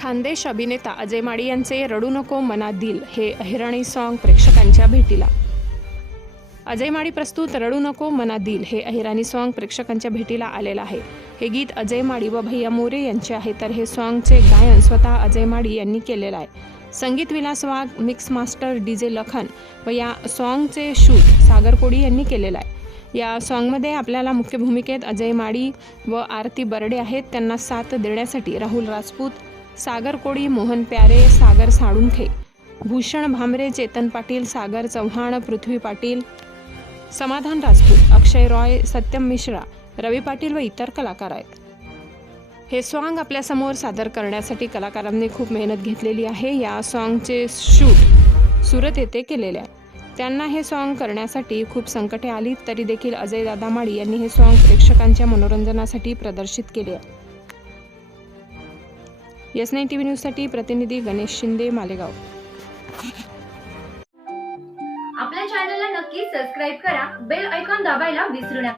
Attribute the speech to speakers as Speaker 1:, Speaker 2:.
Speaker 1: खानदेश अभिनेता अजय माडी यांचे रडू नको मना दिल हे अहिराणी सॉन्ग प्रेक्षकांच्या भेटीला. अजय माडी प्रस्तुत रडू नको मना दिल हे अहिराणी सॉन्ग प्रेक्षकांच्या भेटीला आलेलं आहे. हे गीत अजय माडी व भैया मोरे यांचे आहे. तर हे सॉन्गचे गायन स्वतः अजय माडी यांनी केलेलं आहे. संगीत Vilas Wagh mix master D J Lakhan व या सॉन्गचे शूट सागर कोडी यांनी केलेलं आहे. या सॉन्गमध्ये आपल्याला मुख्य भूमिकेत अजय माडी व आरती बर्डे आहेत. त्यांना साथ देण्यासाठी राहुल राजपूत सागर कोडी मोहन प्यारे सागर साळुंखे भूषण भामरे चेतन पाटील सागर चव्हाण पृथ्वी पाटील समाधान राजपूत अक्षय रॉय सत्यम मिश्रा रवी पाटील व इतर कलाकार आहेत. हे सॉन्ग आपल्यासमोर सादर करण्यासाठी कलाकारांनी खूप मेहनत घेतलेली आहे. या सॉन्गचे शूट सुरत येथे केलेले आहे. त्यांना हे सॉन्ग करण्यासाठी खूप संकटे आली तरी देखील अजय दादा माळी यांनी हे सॉन्ग प्रेक्षकांच्या मनोरंजनासाठी प्रदर्शित केले आहे. एस नाईन टी व्ही न्यूजसाठी प्रतिनिधी गणेश शिंदे मालेगाव.
Speaker 2: आपल्या चॅनलला नक्की सबस्क्राईब करा. बेल ऐकॉन दाबायला विसरू नका.